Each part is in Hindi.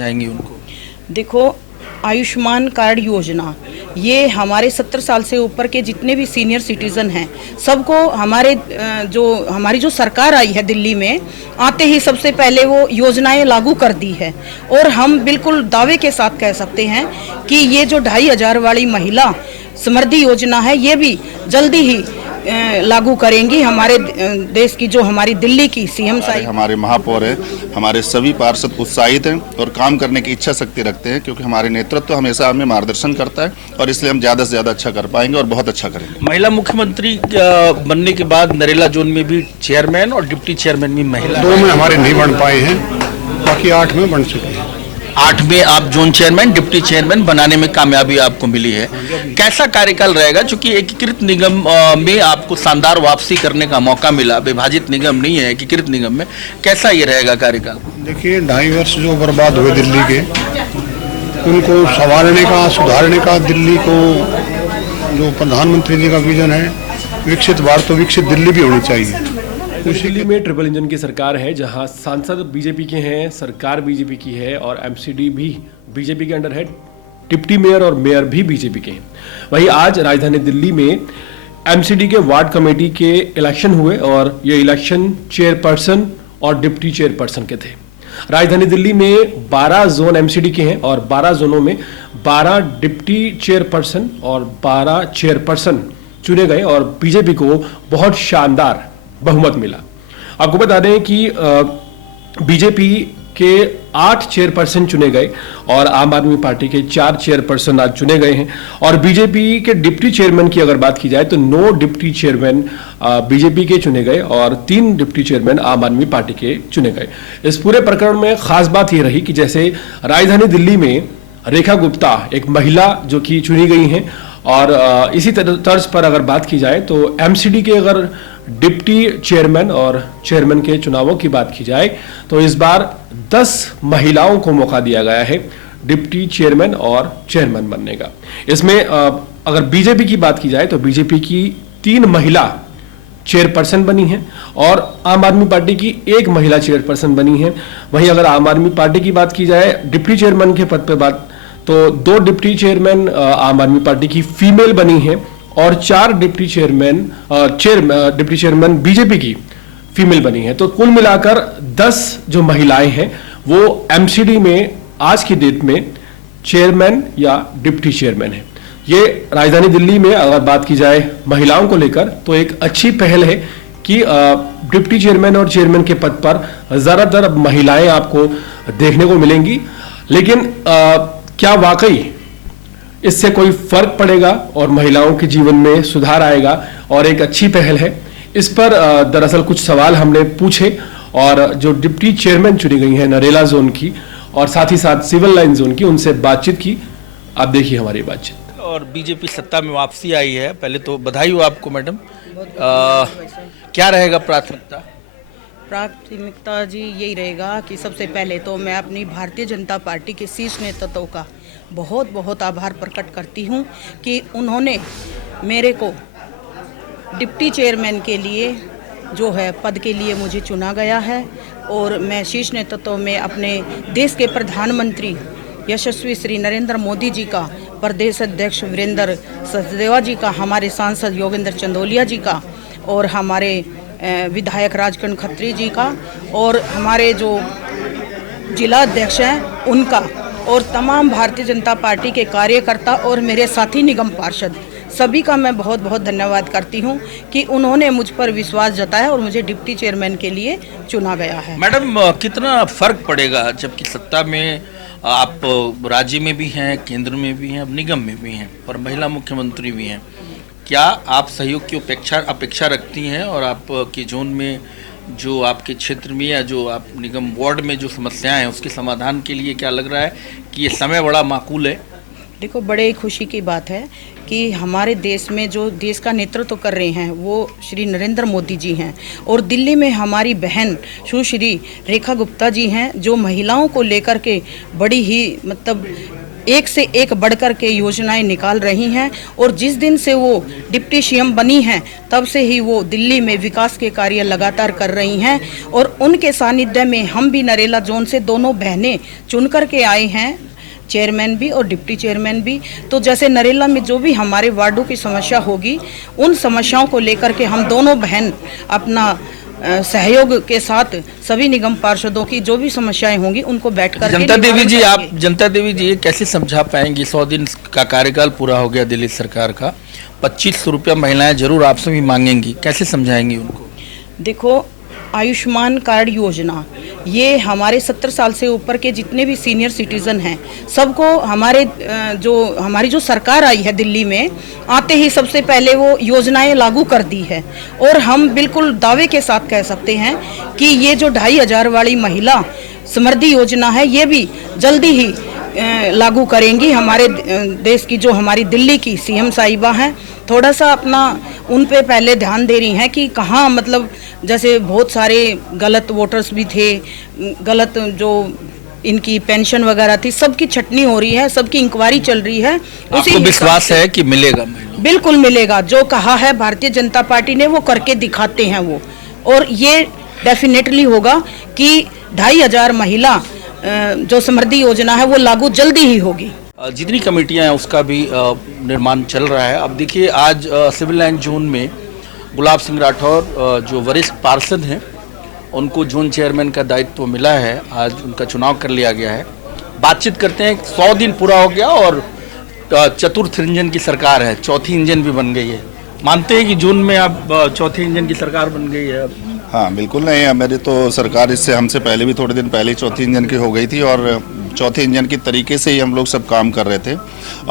समझाएंगे उनको? देखो, आयुष्मान कार्ड योजना ये हमारे 70 साल से ऊपर के जितने भी सीनियर सिटीजन हैं सबको हमारी जो सरकार आई है दिल्ली में आते ही सबसे पहले वो योजनाएं लागू कर दी है। और हम बिल्कुल दावे के साथ कह सकते हैं कि ये जो 2500 वाली महिला समृद्धि योजना है ये भी जल्दी ही लागू करेंगी। हमारे देश की जो हमारी दिल्ली की सीएम साहिब, हमारे महापौर है, हमारे सभी पार्षद उत्साहित हैं और काम करने की इच्छा शक्ति रखते हैं, क्योंकि हमारे नेतृत्व हमेशा हमें मार्गदर्शन करता है और इसलिए हम ज़्यादा से ज़्यादा अच्छा कर पाएंगे और बहुत अच्छा करेंगे। महिला मुख्यमंत्री बनने के बाद नरेला जोन में भी चेयरमैन और डिप्टी चेयरमैन भी महिला, 2 में हमारे नहीं बन पाए हैं, बाकी 8 में बन चुके हैं। 8 में आप जोन चेयरमैन डिप्टी चेयरमैन बनाने में कामयाबी आपको मिली है। कैसा कार्यकाल रहेगा, चूंकि एकीकृत निगम में आपको शानदार वापसी करने का मौका मिला, विभाजित निगम नहीं है, एकीकृत निगम में कैसा ये रहेगा कार्यकाल? देखिए, 2.5 वर्ष जो बर्बाद हुए दिल्ली के, उनको संभालने का, सुधारने का, दिल्ली को जो प्रधानमंत्री जी का विजन है विकसित भारत तो विकसित दिल्ली भी होनी चाहिए। दिल्ली में ट्रिपल इंजन की सरकार है, जहां सांसद बीजेपी के हैं, सरकार बीजेपी की है और एमसीडी भी बीजेपी के अंडर है, डिप्टी मेयर और मेयर भी बीजेपी के हैं। वहीं आज राजधानी दिल्ली में एमसीडी के वार्ड कमेटी के इलेक्शन हुए और ये इलेक्शन चेयरपर्सन और डिप्टी चेयरपर्सन के थे। राजधानी दिल्ली में 12 जोन एमसीडी के हैं और 12 जोनों में 12 डिप्टी चेयरपर्सन और 12 चेयरपर्सन चुने गए और बीजेपी को बहुत शानदार बहुमत मिला। आपको बता दें कि बीजेपी के 8 चेयरपर्सन चुने गए और आम आदमी पार्टी के 4 चेयरपर्सन आज चुने गए हैं। और बीजेपी के डिप्टी चेयरमैन की अगर बात की जाए तो 9 डिप्टी चेयरमैन बीजेपी के चुने गए और 3 डिप्टी चेयरमैन आम आदमी पार्टी के चुने गए। इस पूरे प्रकरण में खास बात यह रही कि जैसे राजधानी दिल्ली में रेखा गुप्ता एक महिला जो कि चुनी गई हैं और इसी तर्ज पर अगर बात की जाए तो एमसीडी के अगर डिप्टी चेयरमैन और चेयरमैन के चुनावों की बात की जाए तो इस बार 10 महिलाओं को मौका दिया गया है डिप्टी चेयरमैन और चेयरमैन बनने का। इसमें अगर बीजेपी की बात की जाए तो बीजेपी की 3 महिला चेयरपर्सन बनी हैं और आम आदमी पार्टी की 1 महिला चेयरपर्सन बनी है। वहीं अगर आम आदमी पार्टी की बात की जाए डिप्टी चेयरमैन के पद पर बात तो 2 डिप्टी चेयरमैन आम आदमी पार्टी की फीमेल बनी है और 4 डिप्टी चेयरमैन बीजेपी की फीमेल बनी है। तो कुल मिलाकर 10 जो महिलाएं हैं वो एमसीडी में आज की डेट में चेयरमैन या डिप्टी चेयरमैन है। ये राजधानी दिल्ली में अगर बात की जाए महिलाओं को लेकर तो एक अच्छी पहल है कि डिप्टी चेयरमैन और चेयरमैन के पद पर ज्यादातर अब महिलाएं आपको देखने को मिलेंगी। लेकिन क्या वाकई इससे कोई फर्क पड़ेगा और महिलाओं के जीवन में सुधार आएगा और एक अच्छी पहल है? इस पर दरअसल कुछ सवाल हमने पूछे और जो डिप्टी चेयरमैन चुनी गई हैं नरेला जोन की और साथ ही साथ सिविल लाइन जोन की, उनसे बातचीत की। आप देखिए हमारी बातचीत। और बीजेपी सत्ता में वापसी आई है, पहले तो बधाई हो आपको मैडम। क्या रहेगा प्राथमिकता? प्राथमिकता जी यही रहेगा कि सबसे पहले तो मैं अपनी भारतीय जनता पार्टी के शीर्ष नेतृत्व का बहुत बहुत आभार प्रकट करती हूं कि उन्होंने मेरे को डिप्टी चेयरमैन के लिए जो है पद के लिए मुझे चुना गया है और मैं शीर्ष नेतृत्व में अपने देश के प्रधानमंत्री यशस्वी श्री नरेंद्र मोदी जी का, प्रदेश अध्यक्ष वीरेंद्र सचदेवा जी का, हमारे सांसद योगेंद्र चंदोलिया जी का और हमारे विधायक राजकरण खत्री जी का और हमारे जो जिला अध्यक्ष हैं उनका और तमाम भारतीय जनता पार्टी के कार्यकर्ता और मेरे साथी निगम पार्षद सभी का मैं बहुत बहुत धन्यवाद करती हूं कि उन्होंने मुझ पर विश्वास जताया और मुझे डिप्टी चेयरमैन के लिए चुना गया है। मैडम, कितना फर्क पड़ेगा जबकि सत्ता में आप राज्य में भी हैं, केंद्र में भी हैं, अब निगम में भी हैं और महिला मुख्यमंत्री भी हैं? क्या आप सहयोग की अपेक्षा रखती हैं और आपके जोन में जो आपके क्षेत्र में या जो आप निगम वार्ड में जो समस्याएं हैं उसके समाधान के लिए क्या लग रहा है कि ये समय बड़ा माकूल है? देखो, बड़े खुशी की बात है कि हमारे देश में जो देश का नेतृत्व कर रहे हैं वो श्री नरेंद्र मोदी जी हैं और दिल्ली में हमारी बहन सुश्री रेखा गुप्ता जी हैं जो महिलाओं को लेकर के बड़ी ही एक से एक बढ़कर के योजनाएं निकाल रही हैं और जिस दिन से वो डिप्टी सीएम बनी हैं तब से ही वो दिल्ली में विकास के कार्य लगातार कर रही हैं और उनके सानिध्य में हम भी नरेला जोन से दोनों बहनें चुन कर के आए हैं, चेयरमैन भी और डिप्टी चेयरमैन भी। तो जैसे नरेला में जो भी हमारे वार्डों की समस्या होगी उन समस्याओं को लेकर के हम दोनों बहन अपना सहयोग के साथ सभी निगम पार्षदों की जो भी समस्याएं होंगी उनको बैठ कर जनता देवी जी ये कैसे समझा पाएंगी? 100 दिन का कार्यकाल पूरा हो गया दिल्ली सरकार का, 2500 रुपया महिलाएं जरूर आपसे भी मांगेंगी, कैसे समझाएंगी उनको? देखो, आयुष्मान कार्ड योजना ये हमारे 70 साल से ऊपर के जितने भी सीनियर सिटीजन हैं सबको हमारी जो सरकार आई है दिल्ली में आते ही सबसे पहले वो योजनाएं लागू कर दी है और हम बिल्कुल दावे के साथ कह सकते हैं कि ये जो 2500 वाली महिला समृद्धि योजना है ये भी जल्दी ही लागू करेंगी। हमारे देश की जो हमारी दिल्ली की सीएम साहिबा हैं थोड़ा सा अपना उन पे पहले ध्यान दे रही हैं कि कहाँ मतलब जैसे बहुत सारे गलत वोटर्स भी थे, गलत जो इनकी पेंशन वगैरह थी सबकी छटनी हो रही है, सबकी इंक्वायरी चल रही है। आपको विश्वास है कि मिलेगा? बिल्कुल मिलेगा, जो कहा है भारतीय जनता पार्टी ने वो करके दिखाते हैं वो, और ये डेफिनेटली होगा कि 2500 महिला जो समृद्धि योजना है वो लागू जल्दी ही होगी। जितनी कमेटियां हैं उसका भी निर्माण चल रहा है। अब देखिए आज सिविल लाइन जोन में गुलाब सिंह राठौर जो वरिष्ठ पार्षद हैं उनको जोन चेयरमैन का दायित्व मिला है, आज उनका चुनाव कर लिया गया है। बातचीत करते हैं, 100 दिन पूरा हो गया और चतुर्थ इंजन की सरकार है, चौथी इंजन भी बन गई है। मानते हैं कि जून में अब चौथे इंजन की सरकार बन गई है? हाँ बिल्कुल नहीं, मेरी तो सरकार इससे हमसे पहले भी थोड़े दिन पहले चौथी इंजन की हो गई थी और चौथे इंजन की तरीके से ही हम लोग सब काम कर रहे थे।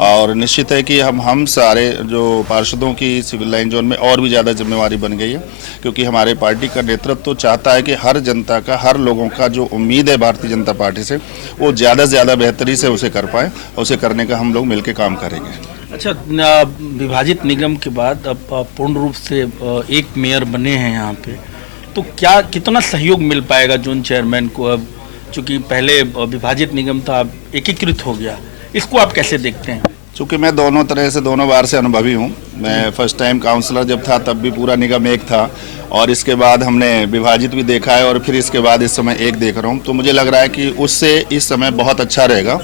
और निश्चित है कि हम सारे जो पार्षदों की सिविल लाइन जोन में और भी ज़्यादा जिम्मेवारी बन गई है, क्योंकि हमारे पार्टी का नेतृत्व तो चाहता है कि हर जनता का, हर लोगों का जो उम्मीद है भारतीय जनता पार्टी से वो ज़्यादा से ज़्यादा बेहतरी से उसे कर पाए, उसे करने का हम लोग मिलकर काम करेंगे। अच्छा, विभाजित निगम के बाद अब पूर्ण रूप से एक मेयर बने हैं यहाँ पे, तो क्या कितना सहयोग मिल पाएगा जोन चेयरमैन को? अब चूँकि पहले विभाजित निगम था, अब एकीकृत हो गया, इसको आप कैसे देखते हैं? चूँकि मैं दोनों तरह से दोनों बार से अनुभवी हूँ। मैं फर्स्ट टाइम काउंसलर जब था तब भी पूरा निगम एक था और इसके बाद हमने विभाजित भी देखा है और फिर इसके बाद इस समय एक देख रहा हूँ। तो मुझे लग रहा है कि उससे इस समय बहुत अच्छा रहेगा।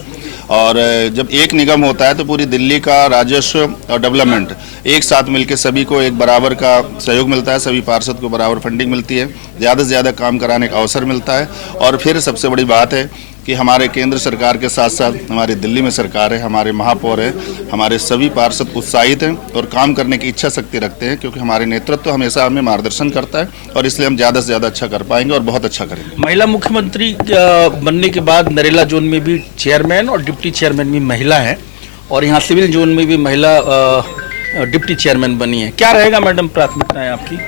और जब एक निगम होता है तो पूरी दिल्ली का राजस्व और डेवलपमेंट एक साथ मिलकर सभी को एक बराबर का सहयोग मिलता है, सभी पार्षद को बराबर फंडिंग मिलती है, ज़्यादा से ज़्यादा काम कराने का अवसर मिलता है। और फिर सबसे बड़ी बात है कि हमारे केंद्र सरकार के साथ साथ हमारी दिल्ली में सरकार है, हमारे महापौर है, हमारे सभी पार्षद उत्साहित हैं और काम करने की इच्छा शक्ति रखते हैं, क्योंकि हमारे नेतृत्व हमेशा हमें मार्गदर्शन करता है और इसलिए हम ज़्यादा से ज़्यादा अच्छा कर पाएंगे और बहुत अच्छा करेंगे। महिला मुख्यमंत्री बनने के बाद नरेला जोन में भी चेयरमैन और डिप्टी चेयरमैन भी महिला है और यहाँ सिविल जोन में भी महिला डिप्टी चेयरमैन बनी है। क्या रहेगा मैडम प्राथमिकताएं आपकी?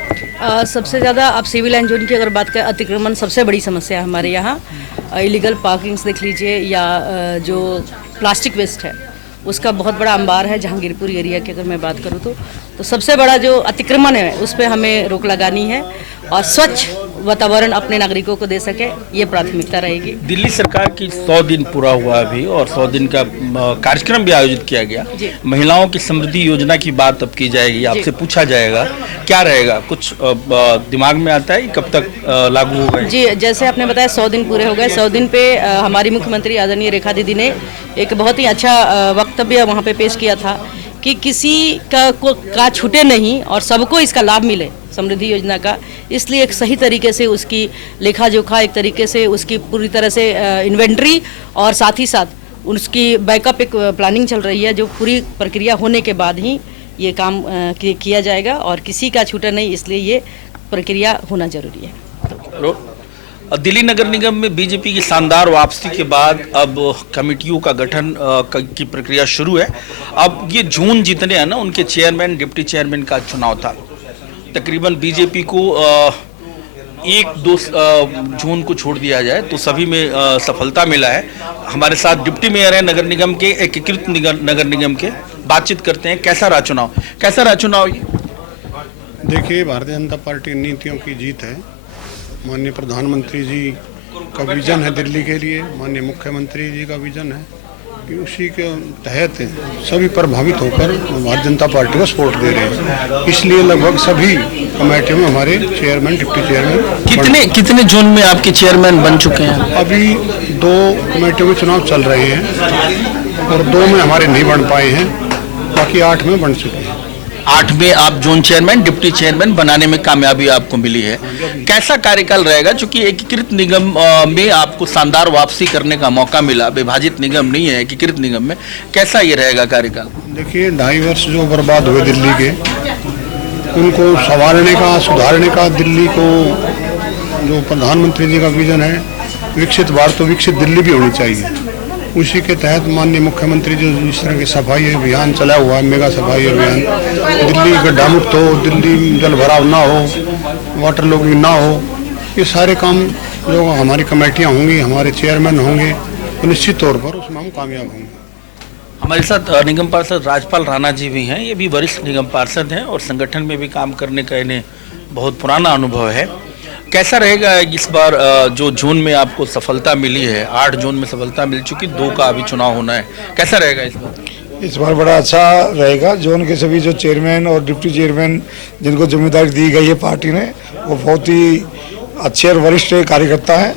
सबसे ज़्यादा आप सिविल लाइन जोन की अगर बात करें, अतिक्रमण सबसे बड़ी समस्या है हमारे यहाँ। इलीगल पार्किंग्स देख लीजिए या जो प्लास्टिक वेस्ट है उसका बहुत बड़ा अंबार है जहांगीरपुर एरिया की अगर मैं बात करूँ तो सबसे बड़ा जो अतिक्रमण है उस पर हमें रोक लगानी है और स्वच्छ वातावरण अपने नागरिकों को दे सके, ये प्राथमिकता रहेगी। दिल्ली सरकार की 100 दिन पूरा हुआ अभी और 100 दिन का कार्यक्रम भी आयोजित किया गया। महिलाओं की समृद्धि योजना की बात अब की जाएगी, आपसे पूछा जाएगा क्या रहेगा, कुछ दिमाग में आता है कब तक लागू होगा? जी, जैसे आपने बताया 100 दिन पूरे हो गए। 100 दिन पे हमारी मुख्यमंत्री आदरणीय रेखा दीदी ने एक बहुत ही अच्छा वक्तव्य वहाँ पे पेश किया था कि किसी का छूटे नहीं और सबको इसका लाभ मिले समृद्धि योजना का। इसलिए एक सही तरीके से उसकी लेखा जोखा, एक तरीके से उसकी पूरी तरह से इन्वेंट्री और साथ ही साथ उसकी बैकअप एक प्लानिंग चल रही है, जो पूरी प्रक्रिया होने के बाद ही ये काम किया जाएगा और किसी का छूटा नहीं, इसलिए ये प्रक्रिया होना जरूरी है। दिल्ली नगर निगम में बीजेपी की शानदार वापसी के बाद अब कमेटियों का गठन की प्रक्रिया शुरू है। अब ये जोन जितने हैं ना उनके चेयरमैन डिप्टी चेयरमैन का चुनाव था। तकरीबन बीजेपी को 1-2 जोन को छोड़ दिया जाए तो सभी में सफलता मिला है। हमारे साथ डिप्टी मेयर है नगर निगम के, एकीकृत नगर निगम के, बातचीत करते हैं। कैसा रहा चुनाव? देखिए, भारतीय जनता पार्टी नीतियों की जीत है। माननीय प्रधानमंत्री जी का विजन है दिल्ली के लिए, माननीय मुख्यमंत्री जी का विजन है कि उसी के तहत सभी प्रभावित होकर भारतीय जनता पार्टी को सपोर्ट दे रहे हैं। इसलिए लगभग सभी कमेटियों में हमारे चेयरमैन, डिप्टी चेयरमैन कितने जोन में आपके चेयरमैन बन चुके हैं? अभी 2 कमेटियों में चुनाव चल रहे हैं और 2 में हमारे नहीं बन पाए हैं, बाकी 8 में बन चुके हैं। 8 में आप जोन चेयरमैन, डिप्टी चेयरमैन बनाने में कामयाबी आपको मिली है। कैसा कार्यकाल रहेगा, चूंकि एकीकृत निगम में आपको शानदार वापसी करने का मौका मिला, विभाजित निगम नहीं है, एकीकृत निगम में, कैसा ये रहेगा कार्यकाल? देखिए 2.5 वर्ष जो बर्बाद हुए दिल्ली के, उनको संभालने का, सुधारने का, दिल्ली को जो प्रधानमंत्री जी का विजन है विकसित भारत तो विकसित दिल्ली भी होनी चाहिए, उसी के तहत माननीय मुख्यमंत्री जो इस तरह की सफाई अभियान चला हुआ है, मेगा सफाई अभियान, दिल्ली गड्ढा मुक्त हो, दिल्ली जल भराव ना हो, वाटर लॉगिंग ना हो, ये सारे काम जो हमारी कमेटियां होंगी, हमारे चेयरमैन होंगे, तो निश्चित तौर पर उसमें हम कामयाब होंगे। हमारे साथ निगम पार्षद राजपाल राणा जी भी हैं। ये भी वरिष्ठ निगम पार्षद हैं और संगठन में भी काम करने का इन्हें बहुत पुराना अनुभव है। कैसा रहेगा इस बार जो जोन में आपको सफलता मिली है? 8 जोन में सफलता मिल चुकी, 2 का अभी चुनाव होना है, कैसा रहेगा इस बार? इस बार बड़ा अच्छा रहेगा। जोन के सभी जो चेयरमैन और डिप्टी चेयरमैन जिनको जिम्मेदारी दी गई है पार्टी ने, वो बहुत ही अच्छे और वरिष्ठ कार्यकर्ता हैं।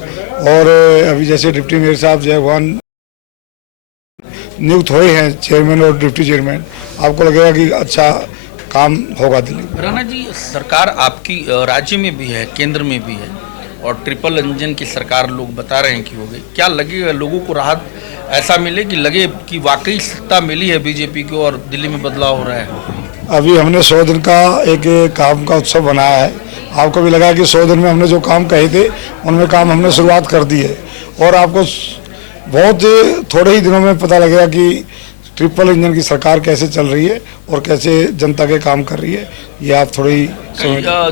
और अभी जैसे डिप्टी मेयर साहब जयवान नियुक्त हुए हैं चेयरमैन और डिप्टी चेयरमैन, आपको लगेगा कि अच्छा काम होगा दिल्ली। राणा जी, सरकार आपकी राज्य में भी है, केंद्र में भी है, और ट्रिपल इंजन की सरकार लोग बता रहे हैं कि हो गई। क्या लगेगा लोगों को, राहत ऐसा मिले कि लगे कि वाकई सत्ता मिली है बीजेपी को और दिल्ली में बदलाव हो रहा है? अभी हमने 100 दिन का एक काम का उत्सव बनाया है। आपको भी लगा कि 100 दिन में हमने जो काम कहे थे उनमें काम हमने शुरुआत कर दी है, और आपको बहुत थोड़े ही दिनों में पता लगेगा कि ट्रिपल इंजन की सरकार कैसे चल रही है और कैसे जनता के काम कर रही है। ये आप थोड़ी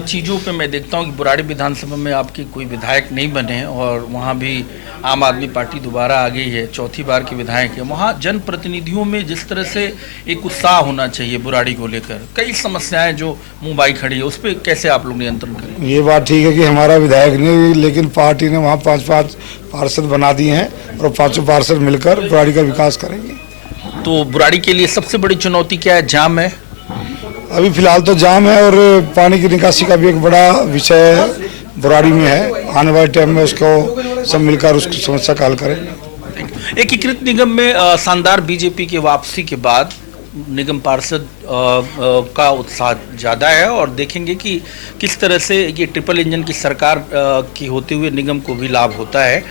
चीज़ों पे मैं देखता हूँ कि बुराड़ी विधानसभा में आपके कोई विधायक नहीं बने हैं और वहाँ भी आम आदमी पार्टी दोबारा आ गई है, चौथी बार के विधायक है। वहाँ जनप्रतिनिधियों में जिस तरह से एक उत्साह होना चाहिए बुराड़ी को लेकर, कई समस्याएं जो मुँह बाई खड़ी है, उस पर कैसे आप लोग नियंत्रण करें? ये बात ठीक है कि हमारा विधायक नहीं, लेकिन पार्टी ने वहाँ 5-5 पार्षद बना दिए हैं और 5 पार्षद मिलकर बुराड़ी का विकास करेंगे। तो बुराड़ी के लिए सबसे बड़ी चुनौती क्या है? जाम है अभी फिलहाल तो जाम है, और पानी की निकासी का भी एक बड़ा विषय बुराड़ी में है। आने वाले टाइम में उसको सब मिलकर उसकी समस्या का हल करेंगे। एकीकृत निगम में शानदार बीजेपी की वापसी के बाद निगम पार्षद का उत्साह ज़्यादा है, और देखेंगे कि किस तरह से ये ट्रिपल इंजन की सरकार की होते हुए निगम को भी लाभ होता है।